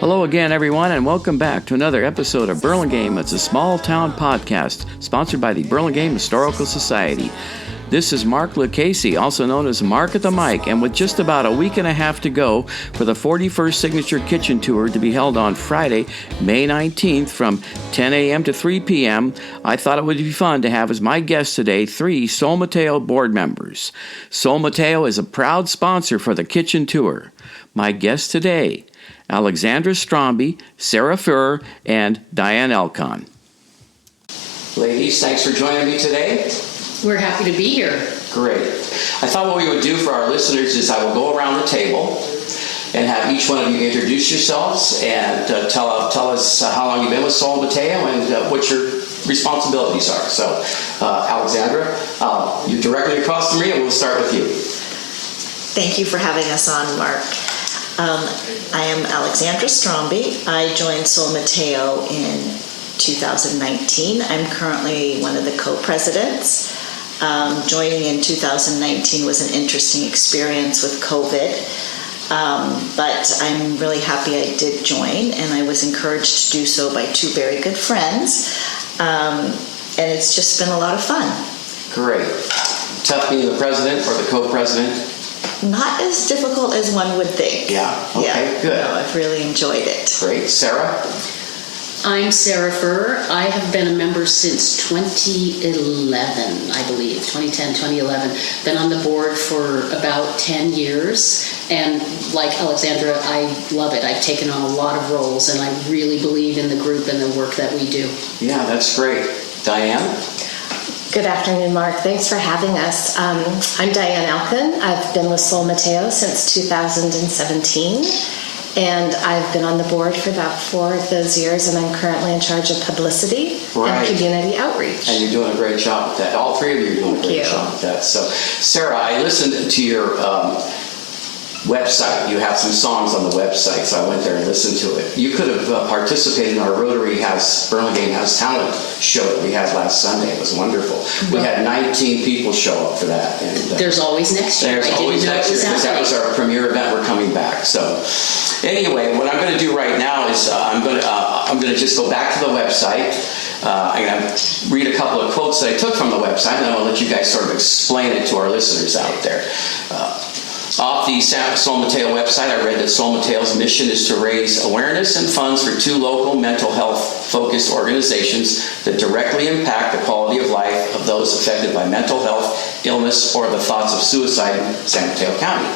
Hello again, everyone, and welcome back to another episode of Burlingame. It's a small town podcast sponsored by the Burlingame Historical Society. This is Mark Lucchese, also known as Mark at the Mic, and with just about a week and a half to go for the 41st Signature Kitchen Tour to be held on Friday, May 19th from 10 a.m. to 3 p.m., I thought it would be fun to have as my guests today 3 SolMateo board members. SolMateo is a proud sponsor for the Kitchen Tour. My guests today, Alexandra Stromby, Sarah Furr, and Diane Elcon. Ladies, thanks for joining me today. We're happy to be here. Great. I thought what we would do for our listeners is I will go around the table and have each one of you introduce yourselves and tell us how long you've been with SolMateo and what your responsibilities are. So, Alexandra, you're directly across from me, and we'll start with you. Thank you for having us on, Mark. I am Alexandra Stromby. I joined SolMateo in 2019. I'm currently one of the co-presidents. Joining in 2019 was an interesting experience with COVID, but I'm really happy I did join, and I was encouraged to do so by 2 very good friends, and it's just been a lot of fun. Great. Tough being the president or the co-president? Not as difficult as one would think. Yeah, okay, good. No, I've really enjoyed it. Great. Sarah? I'm Sarah Furr. I have been a member since 2011, I believe, 2010, 2011. Been on the board for about 10 years, and like Alexandra, I love it. I've taken on a lot of roles, and I really believe in the group and the work that we do. Yeah, that's great. Diane? Good afternoon, Mark. Thanks for having us. I'm Diane Elcon. I've been with SolMateo since 2017, and I've been on the board for about 4 of those years, and I'm currently in charge of publicity and community outreach. And you're doing a great job with that. All 3 of you are doing a great job with that. So, Sarah, I listened to your website. You have some songs on the website, so I went there and listened to it. You could have participated in our Burlingame Has Talent show that we had last Sunday. It was wonderful. We had 19 people show up for that. And there's always next year. There's always next year, because that was our premier event. We're coming back. So anyway, what I'm going to do right now is I'm going to just go back to the website. I'm going to read a couple of quotes that I took from the website, and then I'll let you guys sort of explain it to our listeners out there. Off the SolMateo website, I read that SolMateo's mission is to raise awareness and funds for 2 local mental health-focused organizations that directly impact the quality of life of those affected by mental health, illness, or the thoughts of suicide in San Mateo County.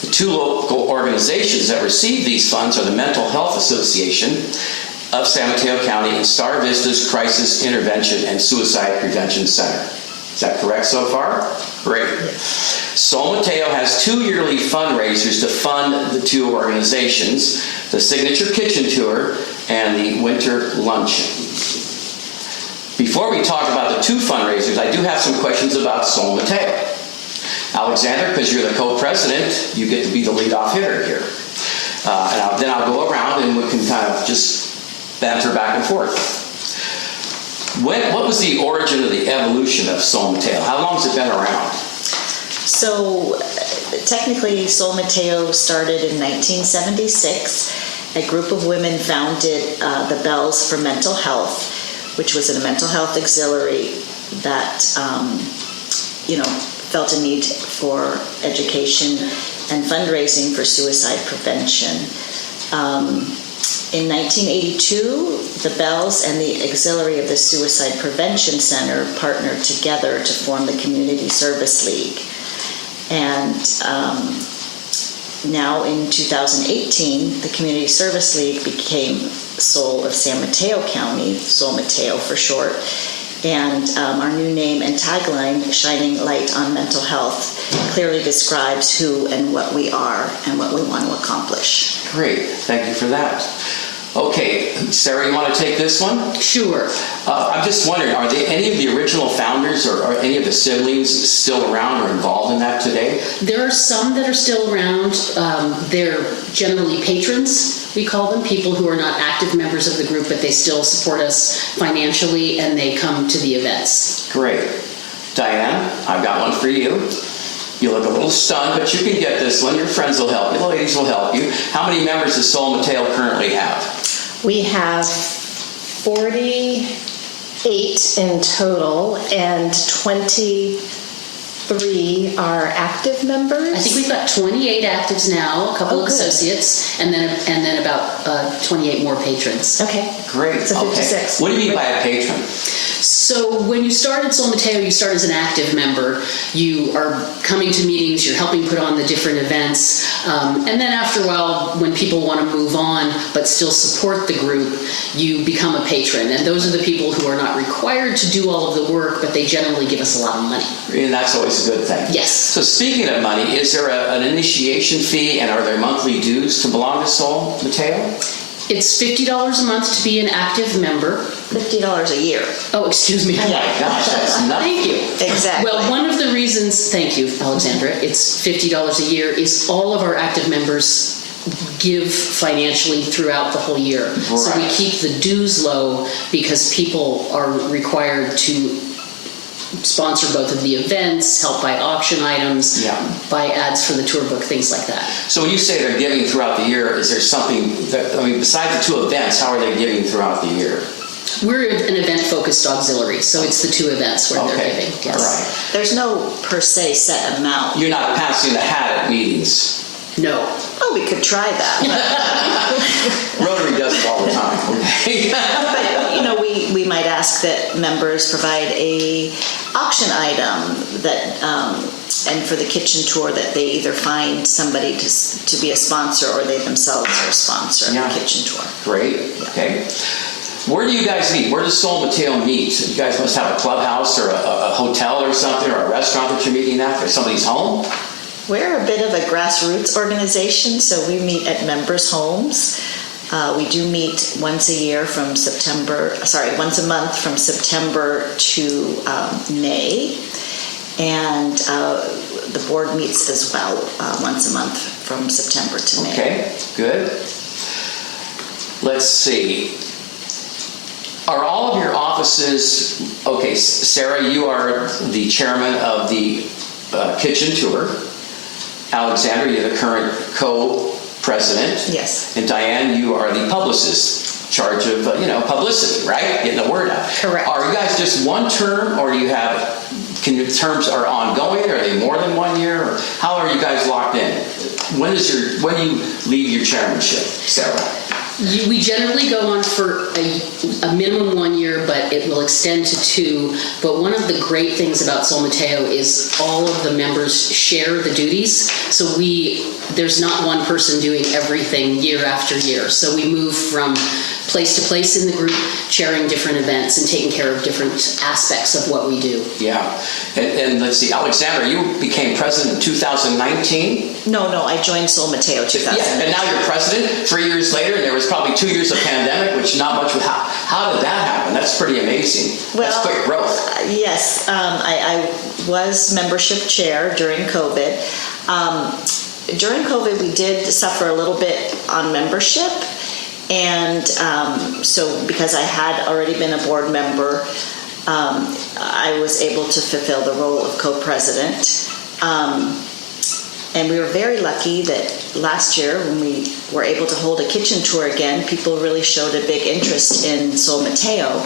The 2 local organizations that receive these funds are the Mental Health Association of San Mateo County and Star Vista's Crisis Intervention and Suicide Prevention Center. Is that correct so far? Great. SolMateo has 2 yearly fundraisers to fund the 2 organizations, the Signature Kitchen Tour and the Winter Luncheon. Before we talk about the 2 fundraisers, I do have some questions about SolMateo. Alexander, because you're the co-president, you get to be the lead-off hitter here. Then I'll go around and we can kind of just banter back and forth. What was the origin of the evolution of SolMateo? How long has it been around? So, technically, SolMateo started in 1976. A group of women founded the Bells for Mental Health, which was a mental health auxiliary that, felt a need for education and fundraising for suicide prevention. In 1982, the Bells and the auxiliary of the Suicide Prevention Center partnered together to form the Community Service League. And now in 2018, the Community Service League became SOL of San Mateo County, SolMateo for short, and our new name and tagline, Shining Light on Mental Health, clearly describes who and what we are and what we want to accomplish. Great, thank you for that. Okay, Sarah, you want to take this one? Sure. I'm just wondering, are any of the original founders or any of the siblings still around or involved in that today? There are some that are still around. They're generally patrons, we call them, people who are not active members of the group, but they still support us financially and they come to the events. Great. Diane, I've got one for you. You look a little stunned, but you can get this one. Your friends will help you. The ladies will help you. How many members does SolMateo currently have? We have 48 in total, and 23 are active members. I think we've got 28 actives now, a couple Oh, of good. associates, and then about 28 more patrons. Okay. Great. So 56. Okay. What do you mean by a patron? So when you start at SolMateo, you start as an active member. You are coming to meetings, you're helping put on the different events, and then after a while, when people want to move on but still support the group, you become a patron. And those are the people who are not required to do all of the work, but they generally give us a lot of money. And that's always a good thing. Yes. So speaking of money, is there an initiation fee, and are there monthly dues to belong to SolMateo? It's $50 a month to be an active member. $50 a year. Oh, excuse me. Oh my gosh, that's nothing. Thank you. Exactly. Well, one of the reasons, thank you, Alexandra, it's $50 a year, is all of our active members give financially throughout the whole year. So we Right. keep the dues low because people are required to sponsor both of the events, help buy auction items, Yeah. buy ads for the tour book, things like that. So when you say they're giving throughout the year, is there something that, I mean, besides the two events, how are they giving throughout the year? We're an event-focused auxiliary, so it's the two events where they're Okay, giving. all Yes. right. There's no per se set amount. You're not passing the hat at meetings. No. Oh, we could try that. Rotary does it all the time. Okay. But, you know, we might ask that members provide a auction item that, and for the kitchen tour, that they either find somebody to be a sponsor, or they themselves are a sponsor of Yeah. the kitchen tour. Great. Okay. Where do you guys meet? Where does SolMateo meet? You guys must have a clubhouse or a hotel or something, or a restaurant that you're meeting at, or somebody's home? We're a bit of a grassroots organization, so we meet at members' homes. We do meet once a month from September to May. And the board meets as well once a month from September to May. Okay, good. Let's see. Are all of your offices, okay, Sarah, you are the chairman of the kitchen tour. Alexander, you're the current co-president. Yes. And Diane, you are the publicist, in charge of, publicity, right? Getting the word out. Correct. Are you guys just one term, or do you have, your terms are ongoing? Are they more than 1 year? Or how are you guys locked in? When do you leave your chairmanship, Sarah? We generally go on for a minimum 1 year, but it will extend to 2. But one of the great things about SolMateo is all of the members share the duties. So there's not one person doing everything year after year. So we move from place to place in the group, chairing different events and taking care of different aspects of what we do. Yeah. And let's see, Alexander, you became president in 2019? No, I joined SolMateo 2000. Yeah, and now you're president 3 years later, and there was probably 2 years of pandemic, which not much would happen. How did that happen? That's pretty amazing. That's quick growth. Yes, I was membership chair during COVID. During COVID, we did suffer a little bit on membership. And so because I had already been a board member, I was able to fulfill the role of co-president. And we were very lucky that last year, when we were able to hold a kitchen tour again, people really showed a big interest in SolMateo.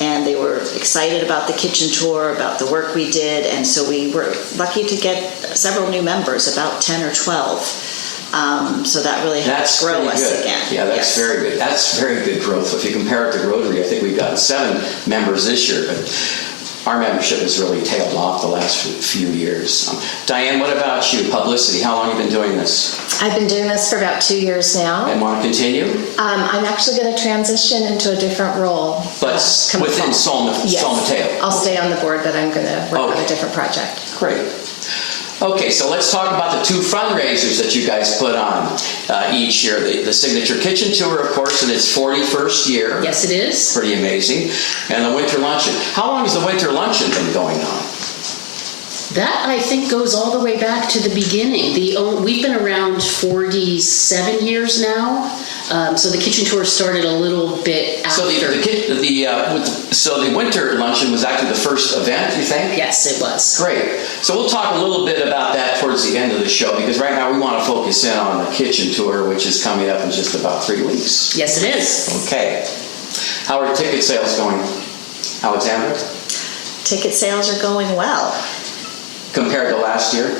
And they were excited about the kitchen tour, about the work we did. And so we were lucky to get several new members, about 10 or 12. So that really helped grow pretty us good. again. Yeah, that's very good. That's very good growth. So if you compare it to Rotary, I think we've gotten 7 members this year, but our membership has really tailed off the last few years. Diane, what about you? Publicity, how long have you been doing this? I've been doing this for about 2 years now. And want to continue? I'm actually going to transition into a different role. But come within fall. Yes. SolMateo? I'll stay on the board, but I'm going to work on Okay. a different project. Great. Okay, so let's talk about the 2 fundraisers that you guys put on each year. The Signature Kitchen Tour, of course, in its 41st year. Yes, it is. Pretty amazing. And the Winter Luncheon. How long has the Winter Luncheon been going on? That, I think, goes all the way back to the beginning. We've been around 47 years now. So the kitchen tour started a little bit after. So the winter luncheon was actually the first event, you think? Yes, it was. Great. So we'll talk a little bit about that towards the end of the show, because right now we want to focus in on the kitchen tour, which is coming up in just about 3 weeks. Yes, it is. Okay. How are ticket sales going, Alexandra? Ticket sales are going well. Compared to last year?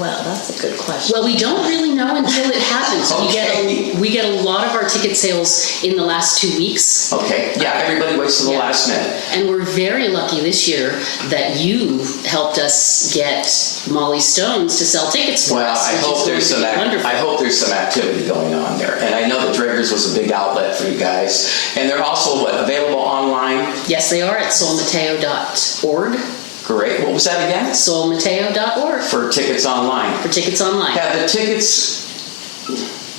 Well, that's a good question. Well, we don't really know until it happens. Okay. We get a lot of our ticket sales in the last 2 weeks. Okay. Yeah, everybody waits till the last minute. And we're very lucky this year that you helped us get Molly Stones to sell tickets for Well, us. I which is hope going to be wonderful. I hope there's some activity going on there. And I know that Driggers was a big outlet for you guys. And they're also available online. Yes, they are at solmateo.org. Great. What was that again? solmateo.org For tickets online. for tickets online. Have the tickets,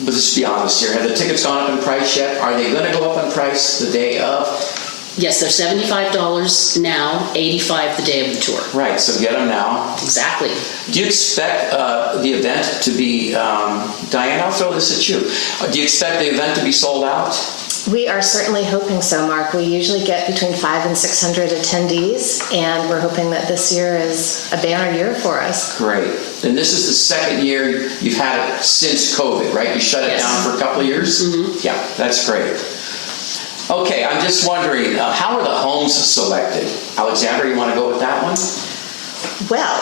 let's just be honest here, have the tickets gone up in price yet? Are they going to go up in price the day of? Yes, they're $75 now, $85 the day of the tour. Right, so get them now. Exactly. Do you expect the event to be, Diane, I'll throw this at you. Do you expect the event to be sold out? We are certainly hoping so, Mark. We usually get between 500 and 600 attendees, and we're hoping that this year is a banner year for us. Great. And this is the second year you've had it since COVID, right? You shut it Yes. down for a couple of years? Mm-hmm. Yeah, that's great. Okay, I'm just wondering, how are the homes selected? Alexandra, you want to go with that one? Well,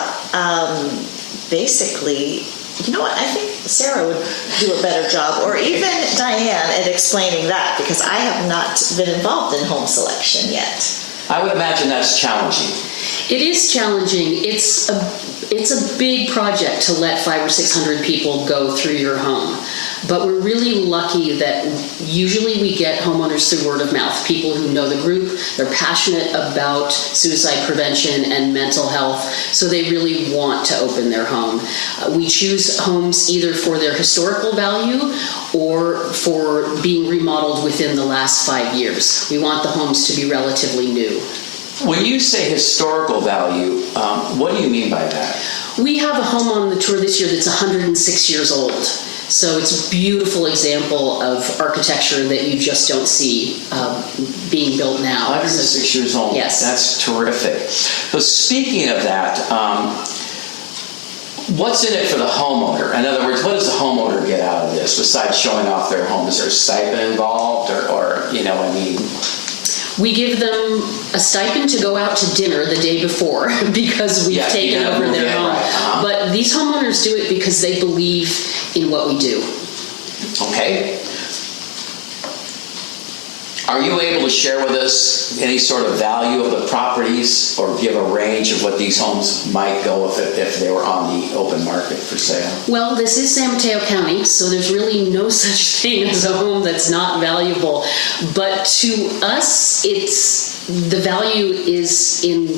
basically, you know what? I think Sarah would do a better job, or even Diane, at explaining that, because I have not been involved in home selection yet. I would imagine that's challenging. It is challenging. It's a big project to let 500 or 600 people go through your home. But we're really lucky that usually we get homeowners through word of mouth, people who know the group, they're passionate about suicide prevention and mental health, so they really want to open their home. We choose homes either for their historical value or for being remodeled within the last 5 years. We want the homes to be relatively new. When you say historical value, what do you mean by that? We have a home on the tour this year that's 106 years old. So it's a beautiful example of architecture that you just don't see being built now. 106 years old. Yes. That's terrific. So speaking of that, what's in it for the homeowner? In other words, what does the homeowner get out of this besides showing off their home? Is there a stipend involved or you know, I mean... We give them a stipend to go out to dinner the day before because we've taken over their home. Right. Uh-huh. But these homeowners do it because they believe in what we do. Okay. Are you able to share with us any sort of value of the properties or give a range of what these homes might go if they were on the open market for sale? Well, this is San Mateo County, so there's really no such thing as a home that's not valuable. But to us, the value is in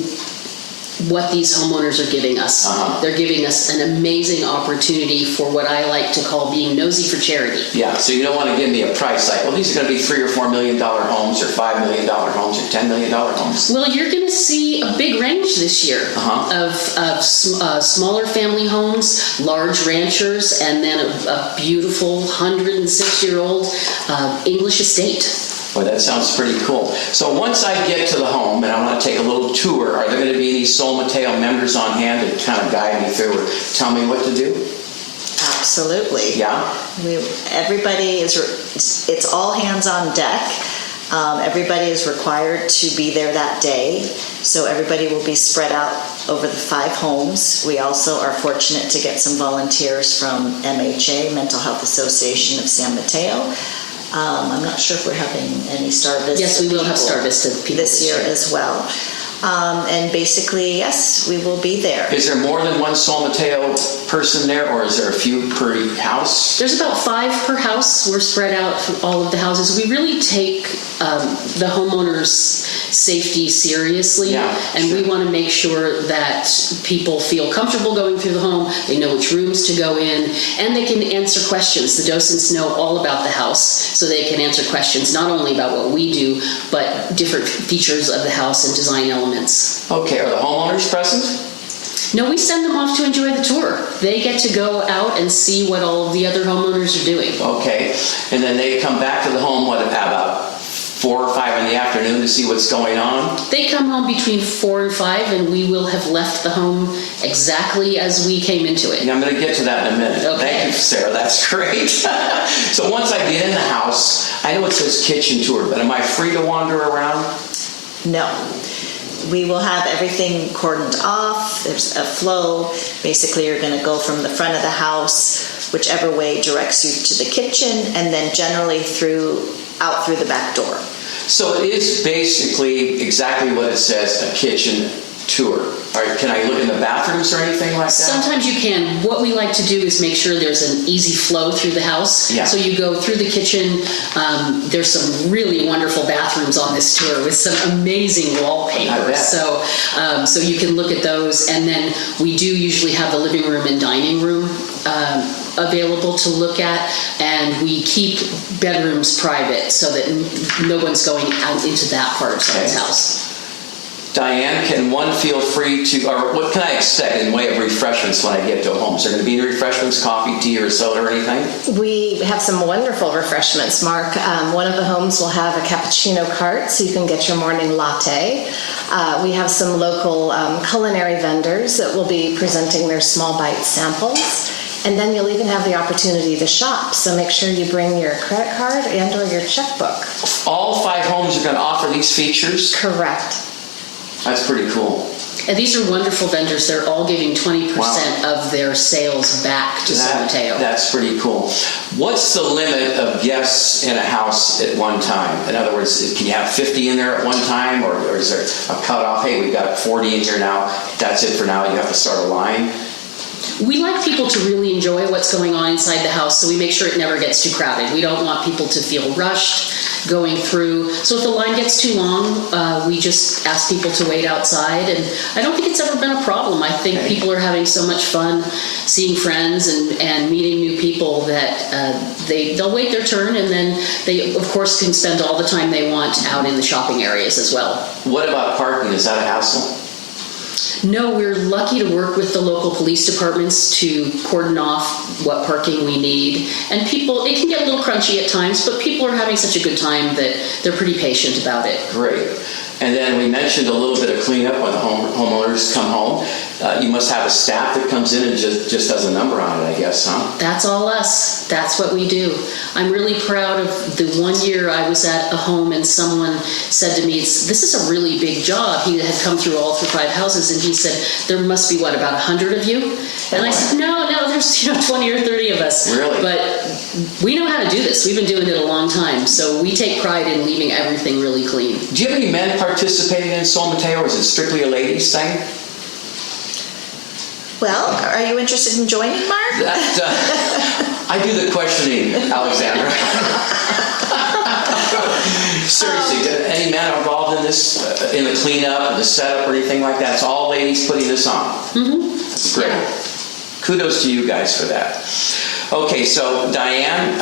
what these homeowners are giving us. Uh-huh. They're giving us an amazing opportunity for what I like to call being nosy for charity. Yeah, so you don't want to give me a price like, well, these are going to be $3 or $4 million homes or $5 million homes or $10 million homes. Well, you're going to see a big range this year of smaller family homes, large ranchers, and then a beautiful 106-year-old English estate. Boy, that sounds pretty cool. So once I get to the home and I want to take a little tour, are there going to be any SolMateo members on hand to kind of guide me through or tell me what to do? Absolutely. Yeah? Everybody it's all hands on deck. Everybody is required to be there that day, so everybody will be spread out over the 5 homes. We also are fortunate to get some volunteers from MHA, Mental Health Association of San Mateo. I'm not sure if we're having any Star Vista. Yes, we will have Star Vista people this year as well. And basically, yes, we will be there. Is there more than one SolMateo person there, or is there a few per house? There's about 5 per house. We're spread out from all of the houses. We really take the homeowners' safety seriously, and we want to make sure that people feel comfortable going through the home, they know which rooms to go in, and they can answer questions. The docents know all about the house, so they can answer questions not only about what we do, but different features of the house and design elements. Okay, are the homeowners present? No, we send them off to enjoy the tour. They get to go out and see what all of the other homeowners are doing. Okay, and then they come back to the home, what, about 4 or 5 in the afternoon to see what's going on? They come home between 4 and 5, and we will have left the home exactly as we came into it. Yeah, I'm going to get to that in a minute. Okay. Thank you, Sarah. That's great. So once I get in the house, I know it says kitchen tour, but am I free to wander around? No. We will have everything cordoned off. There's a flow. Basically, you're going to go from the front of the house, whichever way directs you to the kitchen, and then generally out through the back door. So it is basically exactly what it says, a kitchen tour. All right, can I look in the bathrooms or anything like that? Sometimes you can. What we like to do is make sure there's an easy flow through the house. Yeah. So you go through the kitchen. There's some really wonderful bathrooms on this tour with some amazing I wallpaper. bet. So you can look at those. And then we do usually have the living room and dining room available to look at, and we keep bedrooms private so that no one's going out into that part of someone's Okay. house. Diane, can one feel free to, or what can I expect in way of refreshments when I get to a home? Is there going to be any refreshments, coffee, tea, or soda or anything? We have some wonderful refreshments, Mark. One of the homes will have a cappuccino cart, so you can get your morning latte. We have some local culinary vendors that will be presenting their small bite samples. And then you'll even have the opportunity to shop, so make sure you bring your credit card and or your checkbook. All 5 homes are going to offer these features? Correct. That's pretty cool. And these are wonderful vendors. They're all giving 20% Wow. of their sales back to SolMateo. That's pretty cool. What's the limit of guests in a house at one time? In other words, can you have 50 in there at one time, or is there a cutoff? Hey, we've got 40 in here now. That's it for now. You have to start a line. We like people to really enjoy what's going on inside the house, so we make sure it never gets too crowded. We don't want people to feel rushed going through. So if the line gets too long, we just ask people to wait outside, and I don't think it's ever been a problem. I think people are having so much fun seeing friends and meeting new people that they'll wait their turn, and then they, of course, can spend all the time they want out in the shopping areas as well. What about parking? Is that a hassle? No, we're lucky to work with the local police departments to cordon off what parking we need. And people, it can get a little crunchy at times, but people are having such a good time that they're pretty patient about it. Great. And then we mentioned a little bit of cleanup when the homeowners come home. You must have a staff that comes in and just does a number on it, I guess, huh? That's all us. That's what we do. I'm really proud of the one year I was at a home and someone said to me, this is a really big job. He had come through all 5 houses, and he said, there must be, about 100 of you? And I said, no, there's 20 or 30 of us. Really? But we know how to do this. We've been doing it a long time. So we take pride in leaving everything really clean. Do you have any men participating in SolMateo, or is it strictly a ladies thing? Well, are you interested in joining, Mark? I do the questioning, Alexandra. Seriously, do any men are involved in this, in the cleanup, the setup, or anything like that? It's all ladies putting this on. Mm-hmm. That's great. Yeah. Kudos to you guys for that. Okay, so Diane,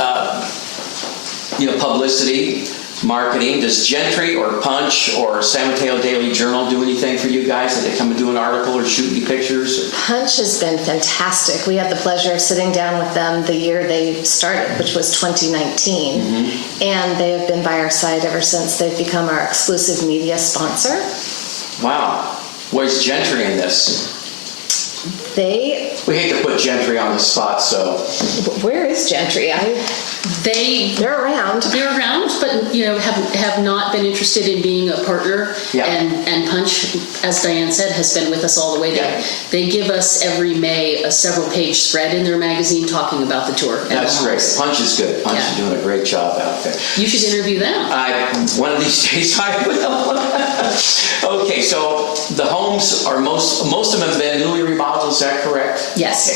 publicity, marketing. Does Gentry or Punch or San Mateo Daily Journal do anything for you guys? Did they come and do an article or shoot you pictures? Punch has been fantastic. We had the pleasure of sitting down with them the year they started, which was 2019. Mm-hmm. And they have been by our side ever since. They've become our exclusive media sponsor. Wow. Where's Gentry in this? We hate to put Gentry on the spot, so... Where is Gentry? They're around. They're around, but have not been interested in being a partner. Yeah. And Punch, as Diane said, has been with us all the way. Yeah. They give us every May a several-page spread in their magazine talking about the tour. That's great. Punch is good. Punch is doing a great job out there. You should interview them. One of these days I will. Okay, so the homes are most of them have been newly remodeled. Is that correct? Yes.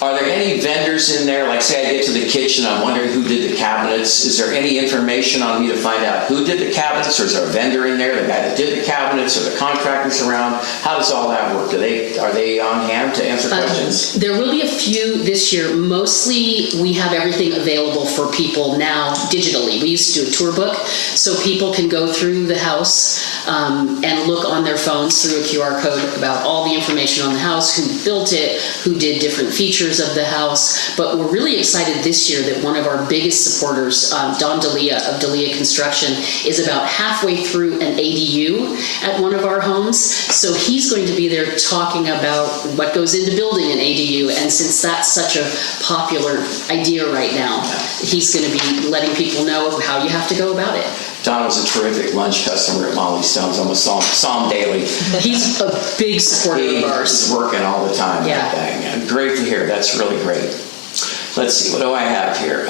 Okay. Are there any any vendors in there? Like, say I get to the kitchen, I'm wondering who did the cabinets. Is there any information on me to find out who did the cabinets, or is there a vendor in there, the guy that did the cabinets, or the contractors around? How does all that work? Are they on hand to answer questions? There will be a few this year. Mostly, we have everything available for people now digitally. We used to do a tour book, so people can go through the house and look on their phones through a QR code about all the information on the house, who built it, who did different features of the house. But we're really excited this year that one of our biggest supporters, Don Dalia of Dalia Construction, is about halfway through an ADU at one of our homes. So he's going to be there talking about what goes into building an ADU. And since that's such a popular idea right now, he's going to be letting people know how you have to go about it. Don was a terrific lunch customer at Molly Stone's. I almost saw him daily. He's a big supporter of ours. He's working all the time. Yeah. That guy, man. Great to hear. That's really great. Let's see, what do I have here?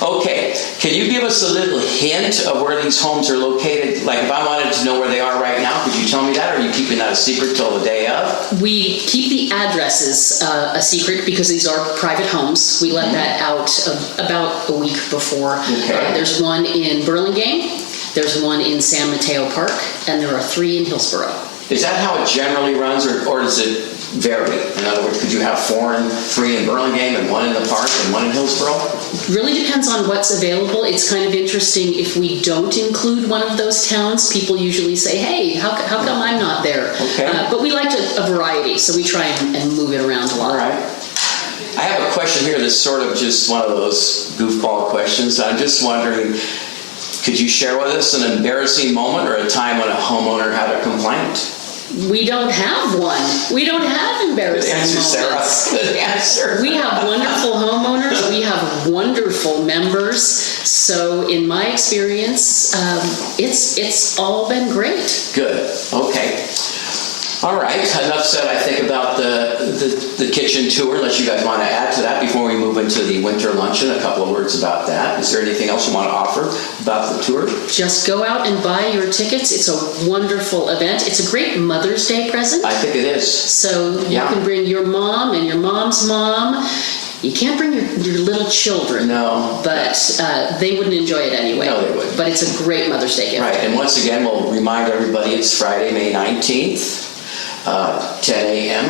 Okay, can you give us a little hint of where these homes are located? Like, if I wanted to know where they are right now, could you tell me that, or are you keeping that a secret till the day of? We keep the addresses a secret because these are private homes. We let that out about a week before. Okay. There's one in Burlingame, there's one in San Mateo Park, and there are 3 in Hillsborough. Is that how it generally runs, or does it vary? In other words, could you have 3 in Burlingame and 1 in the park and 1 in Hillsborough? Really depends on what's available. It's kind of interesting if we don't include one of those towns. People usually say, hey, how come I'm not there? Okay. But we like a variety, so we try and move it around a lot. All right. I have a question here that's sort of just one of those goofball questions. I'm just wondering, could you share with us an embarrassing moment or a time when a homeowner had a complaint? We don't have one. We don't have embarrassing Good answer, moments. Sarah. Good answer. We have wonderful homeowners. We have wonderful members. So in my experience, it's all been great. Good. Okay. All right. Enough said, I think, about the kitchen tour, unless you guys want to add to that before we move into the winter luncheon. A couple of words about that. Is there anything else you want to offer about the tour? Just go out and buy your tickets. It's a wonderful event. It's a great Mother's Day present. I think it is. So you Yeah. can bring your mom and your mom's mom. You can't bring your little children. No. But they wouldn't enjoy it anyway. No, they wouldn't. But it's a great Mother's Day gift. Right. And once again, we'll remind everybody it's Friday, May 19th. 10 a.m.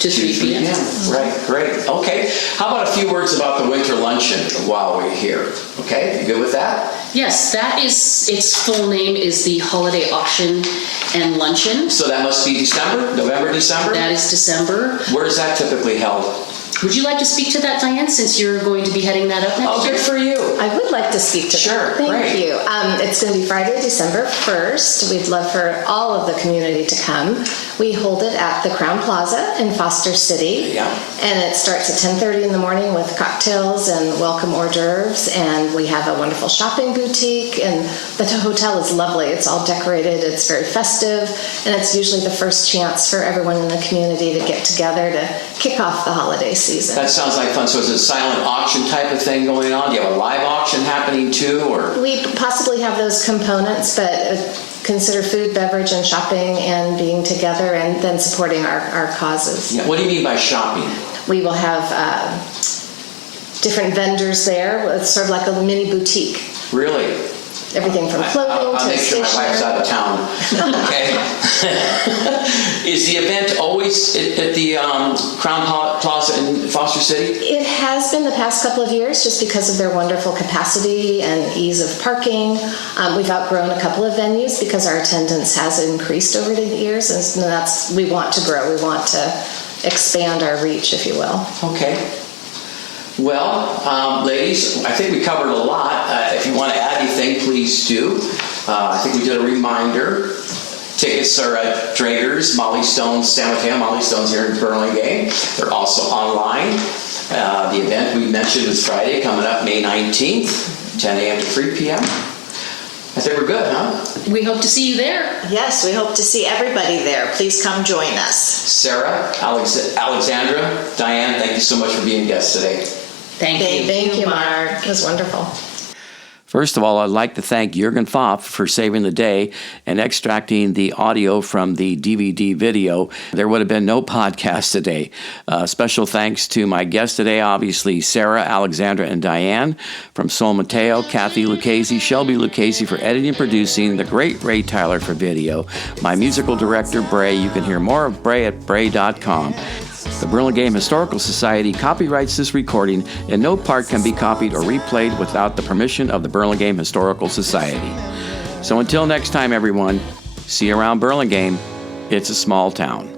To 3 p.m. Right, great. Okay, how about a few words about the winter luncheon while we're here? Okay, you good with that? Yes, that is, its full name is the Holiday Auction and Luncheon. So that must be December, November, December? That is December. Where is that typically held? Would you like to speak to that, Diane, since you're going to be heading that up next Oh, year? good for you. I would like to speak to Sure, that. Thank great. you. It's going to be Friday, December 1st. We'd love for all of the community to come. We hold it at the Crown Plaza in Foster City. Yeah. And it starts at 10:30 in the morning with cocktails and welcome hors d'oeuvres. And we have a wonderful shopping boutique. And the hotel is lovely. It's all decorated. It's very festive. And it's usually the first chance for everyone in the community to get together to kick off the holiday season. That sounds like fun. So is it a silent auction type of thing going on? Do you have a live auction happening too, or? We possibly have those components, but consider food, beverage, and shopping and being together and then supporting our causes. Yeah. What do you mean by shopping? We will have different vendors there. It's sort of like a mini boutique. Really? Everything from clothing I'll to make sure my wife's stationery. out of town. Okay. Is the event always at the Crown Plaza in Foster City? It has been the past couple of years just because of their wonderful capacity and ease of parking. We've outgrown a couple of venues because our attendance has increased over the years, and we want to grow. We want to expand our reach, if you will. Okay. Well, ladies, I think we covered a lot. If you want to add anything, please do. I think we did a reminder. Tickets are at Drager's, Molly Stone's, San Mateo, Molly Stone's here in Burlingame. They're also online. The event we mentioned is Friday, coming up May 19th, 10 a.m. to 3 p.m. I think we're good, huh? We hope to see you there. Yes, we hope to see everybody there. Please come join us. Sarah, Alexandra, Diane, thank you so much for being guests today. Thank you. Thank you, Mark. It was wonderful. First of all, I'd like to thank Jürgen Pfaff for saving the day and extracting the audio from the DVD video. There would have been no podcast today. Special thanks to my guests today, obviously Sarah, Alexandra, and Diane from SolMateo, Kathy Lucchese, Shelby Lucchese for editing and producing, the great Ray Tyler for video, my musical director, Bray. You can hear more of Bray at bray.com. The Burlingame Historical Society copyrights this recording, and no part can be copied or replayed without the permission of the Burlingame Historical Society. So until next time, everyone, see you around Burlingame. It's a small town.